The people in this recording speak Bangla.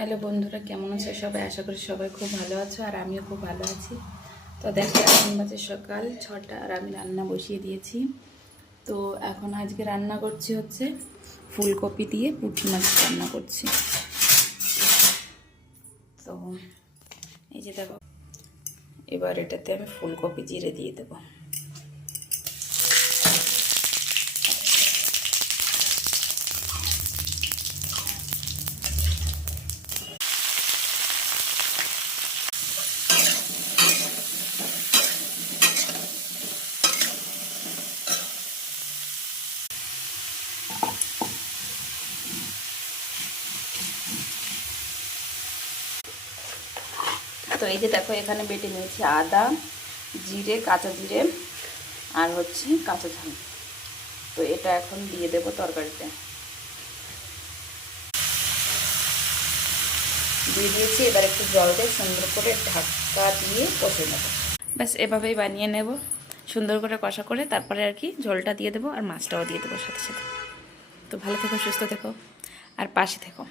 হ্যালো বন্ধুরা, কেমন আছো সবাই? আশা করি সবাই খুব ভালো আছো আর আমিও খুব ভালো আছি। তো দেখো, এখন বাজে সকাল 6টা আর আমি রান্না বসিয়ে দিয়েছি। তো এখন আজকে রান্না করছি হচ্ছে ফুলকপি দিয়ে পুঁটি মাছ রান্না করছি। তো এই যে দেখো, এবার এটাতে আমি ফুলকপি জিরে দিয়ে দেবো। তো এই যে দেখো, এখানে বেটে নিয়েছি আদা, জিরে, কাঁচা জিরে আর হচ্ছে কাঁচা ঝাল। তো এটা এখন দিয়ে দেবো তরকারিতে। দিয়ে দিয়েছি, এবার একটু জল দিয়ে সুন্দর করে ঢাকা দিয়ে কষে নেব। ব্যাস এভাবেই বানিয়ে নেব, সুন্দর করে কষা করে। তারপরে আর কি ঝোলটা দিয়ে দেবো আর মাছটাও দিয়ে দেবো সাথে সাথে। তো ভালো থেকো, সুস্থ থেকো আর পাশে থেকো।